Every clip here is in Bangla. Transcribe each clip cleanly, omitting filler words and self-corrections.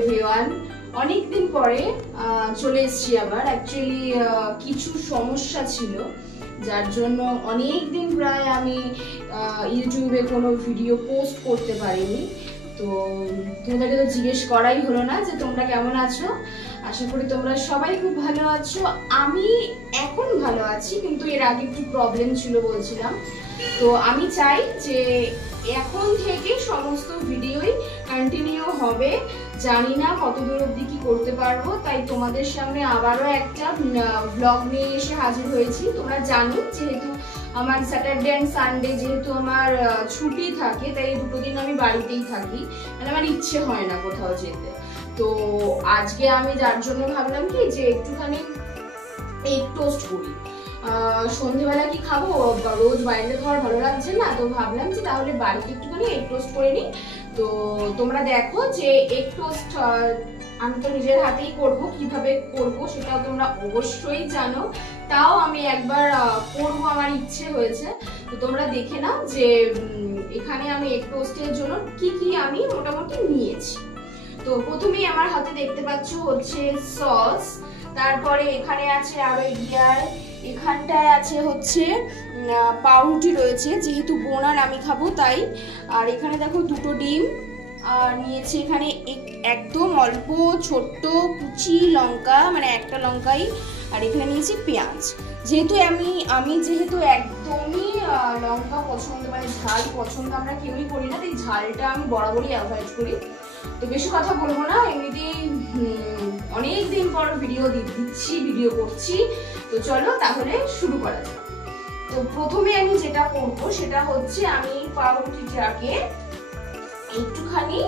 এভরিওয়ান, অনেক দিন পরে চলে এসেছি আবার। অ্যাকচুয়ালি কিছু সমস্যা ছিল যার জন্য অনেক দিন প্রায় আমি ইউটিউবে কোনো ভিডিও পোস্ট করতে পারিনি। তো তোমাদেরকে তো জিজ্ঞেস করাই হলো না যে তোমরা কেমন আছো। আশা করি তোমরা সবাই খুব ভালো আছো। আমি এখন ভালো আছি, কিন্তু এর আগে একটু প্রবলেম ছিল বলছিলাম। তো আমি চাই যে এখন থেকে সমস্ত ভিডিওই কন্টিনিউ হবে। জানি না কতদূর অবধি কি করতে পারবো, তাই তোমাদের সামনে আবারও একটা ব্লগ নিয়ে এসে হাজির হয়েছি। তোমরা জানো যেহেতু আমার স্যাটারডে অ্যান্ড সানডে যেহেতু আমার ছুটি থাকে, তাই দুটো দিন আমি বাড়িতেই থাকি, মানে আমার ইচ্ছে হয় না কোথাও যেতে। তো আজকে আমি যার জন্য ভাবলাম কি যে একটুখানি এগ টোস্ট করি। সন্ধ্যেবেলা কি খাবো, রোজ বাইরে খাওয়ার ভালো লাগছে না, তো ভাবলাম যে তাহলে বাড়িতে একটুখানি এগ টোস্ট করে নিই। তো তোমরা দেখো যে এগ টোস্ট আমি তো নিজের হাতেই করব, কিভাবে করব সেটাও তোমরা অবশ্যই জানো, তাও আমি একবার করবো, আমার ইচ্ছে হয়েছে। তো তোমরা দেখে নাও যে এখানে আমি এগ টোস্টের জন্য কি কি আমি মোটামুটি নিয়েছি। তো প্রথমেই আমার হাতে দেখতে পাচ্ছ হচ্ছে সস, তারপরে এখানে আছে আরো গিয়ার, এখানটায় আছে হচ্ছে পাউরুটি রয়েছে, যেহেতু বোনার আমি খাবো তাই। আর এখানে দেখো দুটো ডিম, আর নিয়েছি এখানে একদম অল্প ছোট্ট কুচি লঙ্কা, মানে একটা লঙ্কাই। আর এখানে নিয়েছি পেঁয়াজ। যেহেতু আমি যেহেতু একদমই লঙ্কা পছন্দ, মানে ঝাল পছন্দ আমরা কেউই করি না, তাই ঝালটা আমি বরাবরই অ্যাভয়েড করি। তো বেশি কথা বলবো না, এমনিতেই অনেক দিন পর ভিডিও করছি। তো চলো তাহলে শুরু করা যাক। তো প্রথমে আমি যেটা করবো সেটা হচ্ছে আমি পাউরুটিটাকে একটুখানি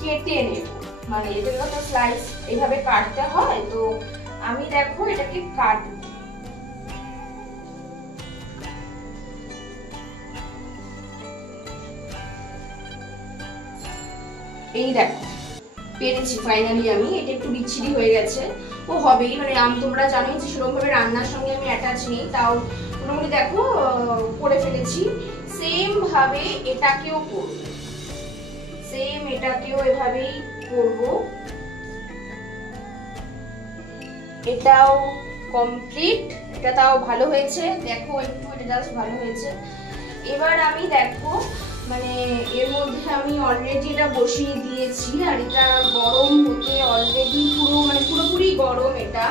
কেটে নেব, মানে এটাকে তো স্লাইস এইভাবে কাটতে হয়। তো আমি দেখো এটাকে কাটবো। এই দেখো পেরেছি ফাইনালি আমি। এটা একটু বিচ্ছিরি হয়ে গেছে, ও হবেই, মানে তোমরা জানোই যে সেরকম ভাবে রান্নার সঙ্গে আমি অ্যাটাচ নেই, তাও মোটামুটি দেখো করে ফেলেছি। সেম ভাবে এটাকেও করব, সেম এটাকেও এভাবেই করব। এটাও কমপ্লিট, এটা তাও ভালো হয়েছে, দেখো একটু এটা জাস্ট ভালো হয়েছে। এবার আমি দেখো মানে এর মধ্যে আমি অলরেডি এটা বসিয়ে দিয়েছি, আর এটা গরম হতে অলরেডি পুরোপুরি গরম এটা।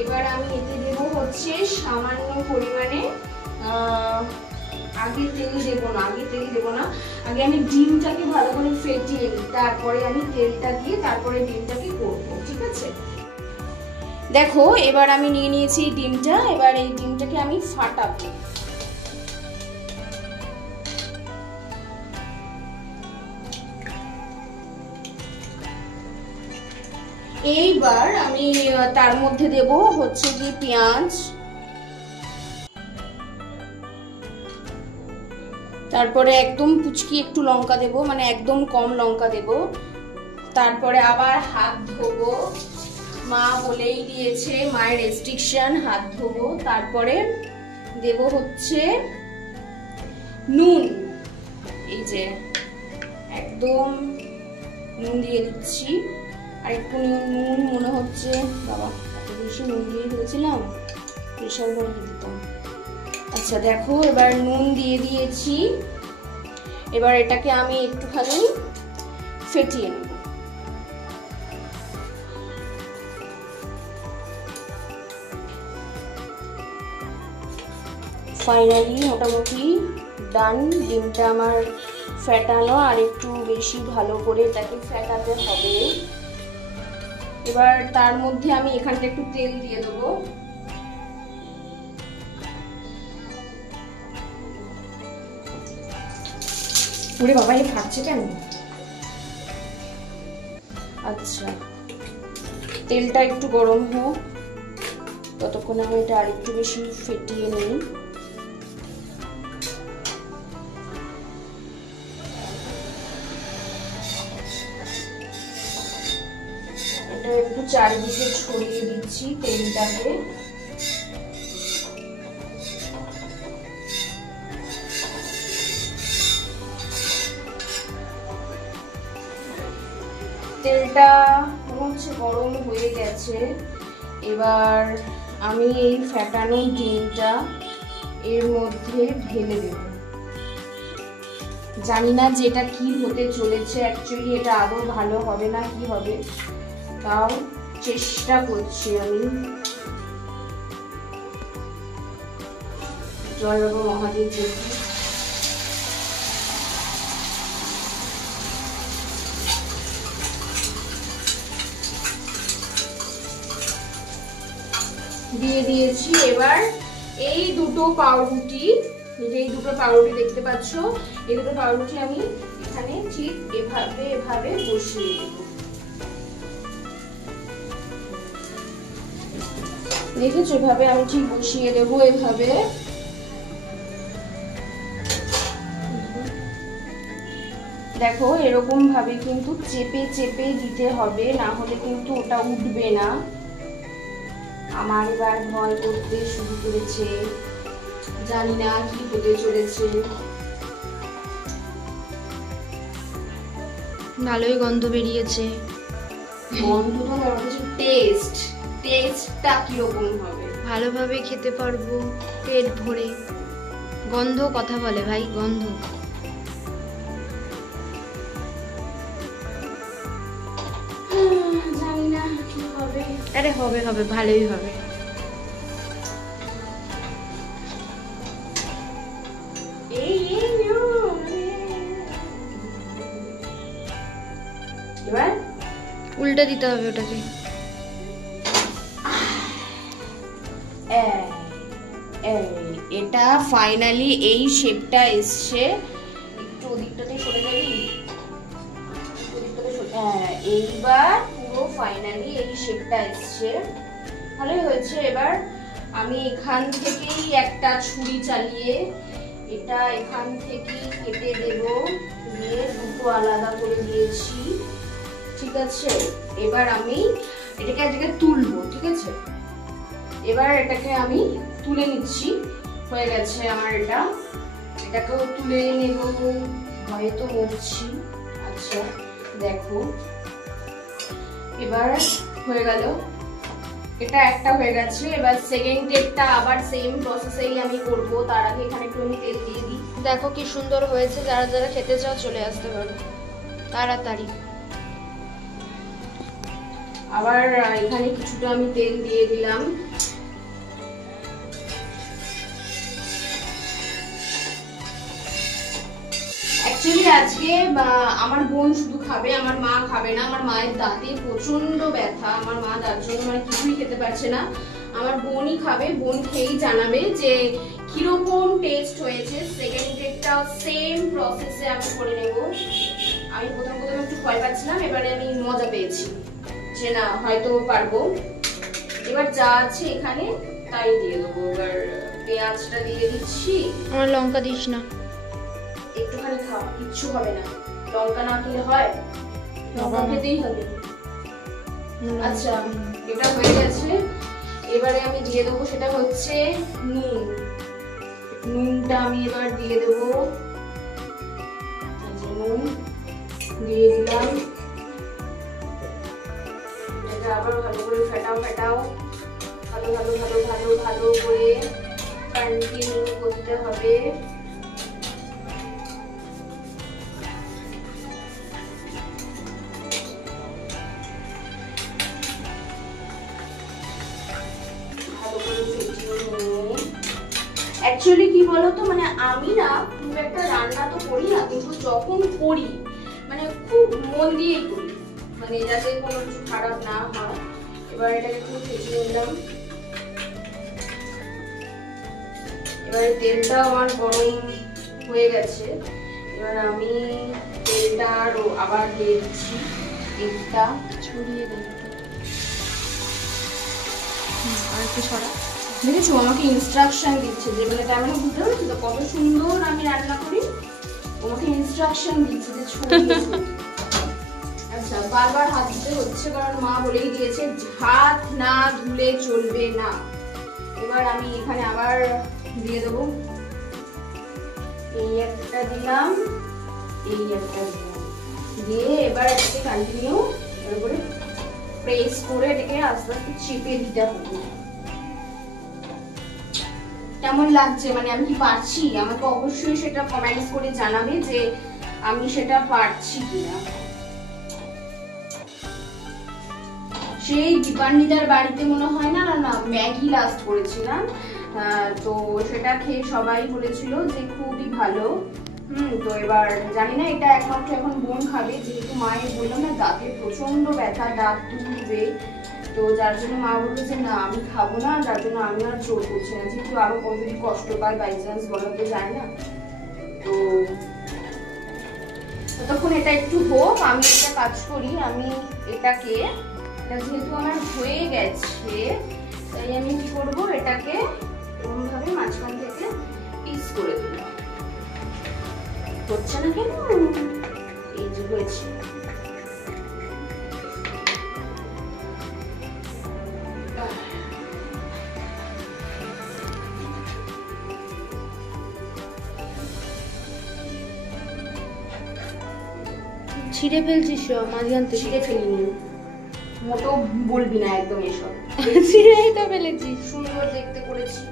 এবার আমি এতে দেব হচ্ছে সামান্য পরিমাণে আগে তেল দেবো না, আগে আমি ডিমটাকে ভালো করে ফেটিয়ে নিই, তারপরে আমি তেলটা দিয়ে তারপরে ডিমটাকে করবো, ঠিক আছে? দেখো এবার আমি নিয়ে নিয়েছি ডিমটা, এবার এই ডিমটাকে আমি ফাটাবো। এইবার আমি তার মধ্যে দেব হচ্ছে কি পেঁয়াজ, তারপরে একদম কুচকি একটু লঙ্কা দেব, মানে একদম কম লঙ্কা দেব। তারপরে আবার হাত ধোবো, মা বলেই দিয়েছে, মায়ের রেস্ট্রিকশন, হাত ধোবো। তারপরে দেব হচ্ছে নুন, এই যে একদম নুন দিয়ে দিচ্ছি। আর একটু নুন মনে হচ্ছে, বাবা এত বেশি নুন দিয়ে দিয়েছিলাম, প্রেশার করে দিতাম। আচ্ছা দেখো এবার নুন দিয়ে দিয়েছি। এবার এটাকে আমি একটুখানি ফেটিয়ে নেব। ফাইনালি মোটামুটি ডান, ডিমটা আমার ফেটানো, আর একটু বেশি ভালো করে এটাকে ফেটাতে হবে। এবার তার মধ্যে আমি এখানটা একটু তেল দিয়ে দেবো। ওরে বাবা, এ ফাটছে কেন? আচ্ছা তেলটা একটু গরম হোক, ততক্ষণ আমি এটা আরেকটু বেশি ফেটিয়ে নিই। এটা একটু চারিদিকে ছড়িয়ে দিচ্ছি তেলটাকে। তেলটা মনে হচ্ছে গরম হয়ে গেছে। এবার আমি এই ফ্যাটানো ডিমটা এর মধ্যে ঢেলে দেব। জানি না যে এটা কি হতে চলেছে, অ্যাকচুয়ালি এটা আদৌ ভালো হবে না কি হবে, তাও চেষ্টা করছি আমি। জয় বাবা মহাদেব জয়। দিয়ে দিয়েছি। এবার এই দুটো পাউরুটি, এই দুটো পাউরুটি দেখতে পাচ্ছ, এই দুটো পাউরুটি আমি এখানে ঠিক এভাবে বসিয়ে দেব। দেখেছো, এভাবে আমি ঠিক বসিয়ে দেবো এভাবে। দেখো এরকম ভাবে কিন্তু চেপে চেপে দিতে হবে, না হলে কিন্তু ওটা উঠবে না। আমার এবার ভয় করতে শুরু করেছে, জানি না কি হতে চলেছে। ভালোই গন্ধ বেরিয়েছে। গন্ধ তো না, টেস্টটা কিরকম হবে? ভালোভাবে খেতে পারবো পেট ভরে। গন্ধ কথা বলে ভাই, গন্ধ। জানি না কি হবে। আরে হবে হবে, ভালোই হবে। এবার উল্টে দিতে হবে ওটাকে। এটা ফাইনালি এই শেপটা এসছে। একটু ওদিকটাতে সরে যাবি, এইবার পুরো ফাইনালি এই শেপটা এসছে, ভালোই হয়েছে। এবার আমি এখান থেকেই একটা ছুরি চালিয়ে এটা এখান থেকেই কেটে দেব। দিয়ে দুটো আলাদা করে দিয়েছি, ঠিক আছে। এবার আমি এটাকে তুলবো, ঠিক আছে। এবার এটাকে আমি তুলে নিচ্ছি, হয়ে গেছে আমার এটাকেও তুলে নেব। হয়তো মরছি। আচ্ছা দেখো, এবার হয়ে গেল, এটা একটা হয়ে গেছে। এবার সেকেন্ড স্টেপটা আবার সেম প্রসেসেই আমি করব। তার আগে এখানে একটু আমি তেল দিয়ে দিই। দেখো কি সুন্দর হয়েছে। যারা যারা খেতে চাও চলে আসতে পারো তাড়াতাড়ি। আবার এখানে কিছুটা আমি তেল দিয়ে দিলাম। অ্যাকচুয়ালি আজকে আমার বোন শুধু খাবে, আমার মা খাবে না। আমার মায়ের দাঁতে প্রচন্ড ব্যথা, আমার মা তার জন্য মানে কিছুই খেতে পারছে না। আমার বোনই খাবে, বোন খেয়েই জানাবে যে কিরকম টেস্ট হয়েছে। সেকেন্ড ডেটটাও সেম প্রসেসে আমি করে নেব। আমি প্রথম একটু ভয় পাচ্ছিলাম, এবারে আমি মজা পেয়েছি যে না হয়তো পারবো। এবার যা আছে এখানে তাই দিয়ে দেবো। এবার পেঁয়াজটা দিয়ে দিচ্ছি। আমার লঙ্কা দিস না, একটুখানি খাও, কিচ্ছু হবে না। লঙ্কা না খেলে হয়? লঙ্কা খেতেই হবে। আচ্ছা এটা হয়ে গেছে। এবারে আমি দিয়ে দেবো, সেটা হচ্ছে নুন। নুনটা আমি এবার দিয়ে দেবো। নুন দিয়ে দিলাম। এটা আবার ভালো করে ফেটাও, ভালো করে কন্টিনিউ করতে হবে। অ্যাকচুয়ালি কি বলতো, মানে আমি না খুব একটা রান্না তো করি না, কিন্তু যখন করি মানে খুব মন দিয়েই করি, মানে যাতে কোনো কিছু খারাপ না হয়। এবার এটাকে একটু ফেটিয়ে নিলাম। এবারে তেলটা আমার গরম হয়ে গেছে। এবার আমি তেলটা আবার দিয়ে দিচ্ছি। তেলটা ছড়িয়ে দেব। আর একটু ছড়া। দেখেছো আমাকে ইনস্ট্রাকশন দিচ্ছে, যে মানে তার মানে বুঝতে পারছো তো কত সুন্দর আমি রান্না করি। আমাকে ইনস্ট্রাকশন দিচ্ছে যে ছড়িয়ে। আচ্ছা বারবার হাত দিতে হচ্ছে, কারণ মা বলেই দিয়েছে হাত না ধুলে চলবে না। এবার আমি এখানে আবার দিয়ে দেবো। এই একটা দিলাম, এই একটা দিলাম, দিয়ে এবার এটাকে কন্টিনিউ করে প্রেস করে এটাকে আস্তে আস্তে চেপে দিতে হবে। কেমন লাগছে, মানে আমি কি পারছি? আমাকে অবশ্যই সেটা কমেন্টস করে জানাবে যে আমি সেটা পারছি কিনা। সেই দীপান্বিতার বাড়িতে মনে হয় না না ম্যাগি লাস্ট করেছিলাম, তো সেটা খেয়ে সবাই বলেছিল যে খুবই ভালো। তো এবার জানি না, এটা একমাত্র এখন বোন খাবে, যেহেতু মায়ের বললাম না দাঁতে প্রচন্ড ব্যথা, দাঁত তুলবে, তো যার জন্য মা বললো যে না আমি খাবো না, যার জন্য আমি আর জোর করছি না, যেহেতু আরো যদি কষ্ট পায় বাই চান্স বলাতে যায় না। তো ততক্ষণ এটা একটু হোক, আমি একটা কাজ করি, আমি এটাকে, এটা যেহেতু আমার হয়ে গেছে তাই আমি কি করবো, এটাকে এরকম ভাবে মাঝখান থেকে পিস করে দেবো। হচ্ছে না কেন? এই যে হয়েছে। ছিঁড়ে ফেলছিস সব মাঝখান থেকে? ছিঁড়ে ফেলিনি, মোটেও বলবি না একদম এসব। ছিঁড়েই তো ফেলেছিস। সুন্দর দেখতে করেছি।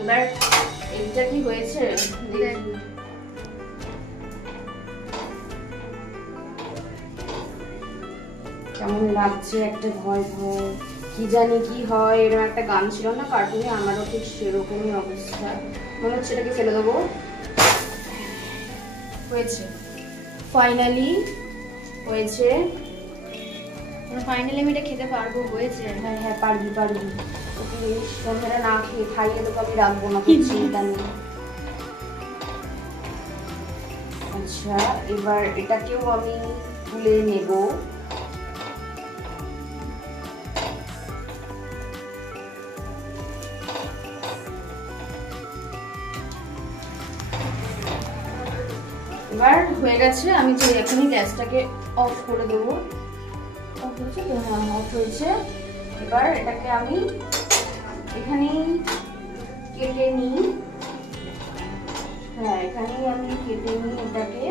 এবার এইটা কি হয়েছে দেখি। কেমন লাগছে, একটা ভয় ভয়, কি জানি কি হয়। এরকম একটা গান ছিল না কার্টুনে, আমারও ঠিক সেরকমই অবস্থা। মনে হচ্ছে এটাকে ফেলে দেবো। হয়েছে, ফাইনালি হয়েছে। ফাইনালি আমি এটা খেতে পারবো। হয়েছে? হ্যাঁ হ্যাঁ পারবি পারবি। ওকে বন্ধুরা না খেয়ে খাইয়ে তোকে আমি রাখবো না, কিছু চিন্তা নেই। আচ্ছা এবার এটাকেও আমি তুলে নেব। এবার হয়ে গেছে, আমি যে এখনই গ্যাসটাকে অফ করে দেবো। অফ হয়েছে তো? হ্যাঁ অফ হয়েছে। এবার এটাকে আমি এখানেই কেটে নিই। হ্যাঁ এখানেই আমি কেটে নিই এটাকে।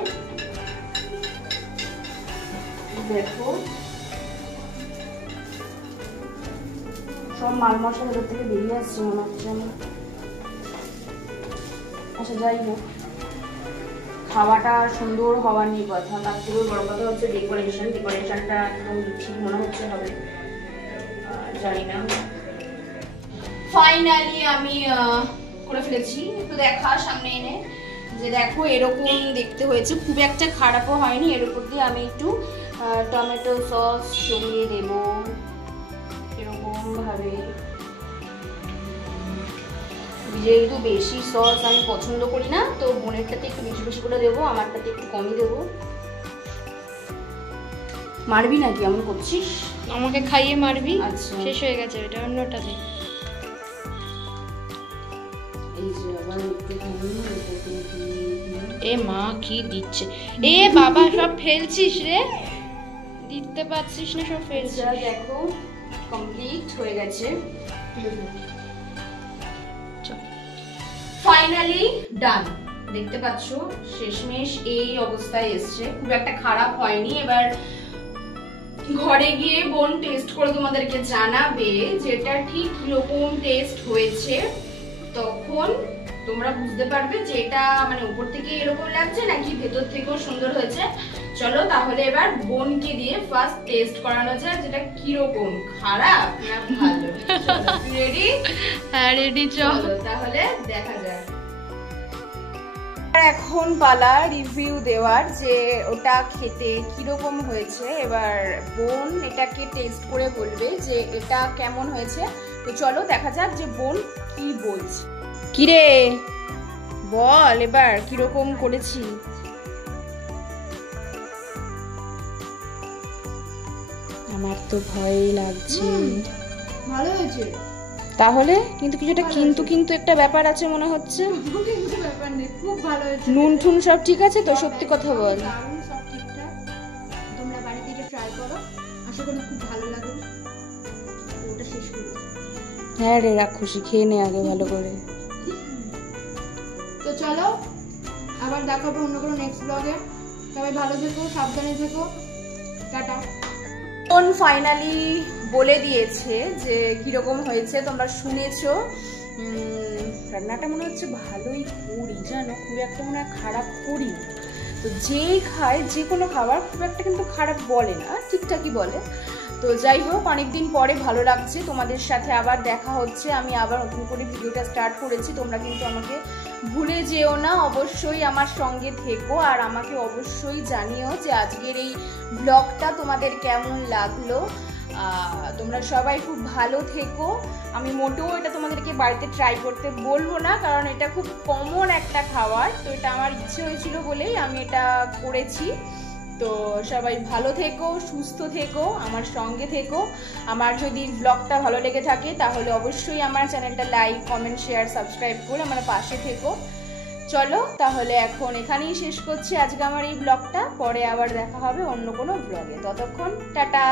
দেখো সব মাল মশলা ভেতর থেকে বেরিয়ে আসছে মনে হচ্ছে আমার। আচ্ছা যাই হোক, খাওয়াটা সুন্দর হওয়া নিয়ে কথা, তার থেকেও বড় কথা হচ্ছে ডেকোরেশনটা একদম ঠিক মনে হচ্ছে হবে, জানি না। ফাইনালি আমি করে ফেলেছি। একটু দেখা সামনে এনে যে দেখো এরকম দেখতে হয়েছে, খুব একটা খারাপও হয়নি। এর উপর দিয়ে আমি একটু টমেটো সস ছড়িয়ে দেব এরকম ভাবে। যেহেতু বেশি সস আমি পছন্দ করি না, তো বোনেরটাতে একটু বেশি বেশি করে দেবো, আমারটাতে একটু কমই দেবো। মারবি নাকি এমন করছিস? আমাকে খাইয়ে মারবি? আচ্ছা শেষ হয়ে গেছে, এটা অন্যটাতে। এ মা কি দিচ্ছে, এ বাবা সব ফেলছিস রে, দিতে পারছিস না, সব ফেলছিস। দেখো কমপ্লিট হয়ে গেছে, ফাইনালি ডান। দেখতে পাচ্ছ শেষমেশ এই অবস্থায় এসছে, খুব একটা খারাপ হয়নি। এবার ঘরে গিয়ে বোন টেস্ট করে তোমাদেরকে জানাবে যেটা ঠিক কিরকম টেস্ট হয়েছে, তখন তোমরা বুঝতে পারবে যে এটা মানে উপর থেকে এরকম লাগছে নাকি ভেতর থেকেও সুন্দর হয়েছে। চলো তাহলে এবার বোনকে দিয়ে ফার্স্ট টেস্ট করানো যায় যেটা কিরকম, খারাপ না ভালো। রেডি? হ্যাঁ রেডি, চলো তাহলে দেখা যাক। এখন পালা রিভিউ দেওয়ার যে ওটা খেতে কিরকম হয়েছে। এবার বোন এটাকে টেস্ট করে বলবে যে এটা কেমন হয়েছে। তো চলো দেখা যাক যে বোন কি বলছে। কিরে বল এবার কিরকম করেছি। আমার তো ভয়ই লাগছে। ভালো হয়েছে তাহলে, কিন্তু কিছুটা কিন্তু একটা ব্যাপার আছে মনে হচ্ছে। ব্যাপার নেই, খুব ভালো হয়েছে। নুন ঠুন সব ঠিক আছে তো? সত্যি কথা বল। দারুণ, সব ঠিকঠাক। তোমরা বাড়িতে এটা ট্রাই করো, আশা করি খুব ভালো লাগে। ওটা শেষ করি। হ্যাঁ রে রাক্ষসী, খেয়ে নে আগে ভালো করে। তো চলো আবার দেখাবো অন্য কোনো নেক্সট ব্লগে। সবাই ভালো থেকো, সাবধানে থেকো, টাটা। ফাইনালি বলে দিয়েছে যে কিরকম হয়েছে, তোমরা শুনেছো। রান্নাটা মনে হচ্ছে ভালোই করি, জানো, খুব একটা মনে হয় খারাপ করি না। তো যেই খায় যে কোনো খাবার খুব একটা কিন্তু খারাপ বলে না, ঠিকঠাকই বলে। তো যাই হোক, অনেকদিন পরে ভালো লাগছে, তোমাদের সাথে আবার দেখা হচ্ছে। আমি আবার নতুন করে ভিডিওটা স্টার্ট করেছি, তোমরা কিন্তু আমাকে ভুলে যেও না, অবশ্যই আমার সঙ্গে থেকো। আর আমাকে অবশ্যই জানিও যে আজকের এই ব্লগটা তোমাদের কেমন লাগলো। তোমরা সবাই খুব ভালো থেকো। আমি মোটেও এটা তোমাদেরকে বাড়িতে ট্রাই করতে বলবো না, কারণ এটা খুব কমন একটা খাবার। তো এটা আমার ইচ্ছে হয়েছিল বলেই আমি এটা করেছি। তো সবাই ভালো থেকো, সুস্থ থেকো, আমার সঙ্গে থেকো। আমার যদি ব্লগটা ভালো লেগে থাকে তাহলে অবশ্যই আমার চ্যানেলটা লাইক, কমেন্ট, শেয়ার, সাবস্ক্রাইব করে আমার পাশে থেকো। চলো তাহলে এখন এখানেই শেষ করছি আজকে আমার এই ব্লগটা। পরে আবার দেখা হবে অন্য কোনো ব্লগে। ততক্ষণ টাটা।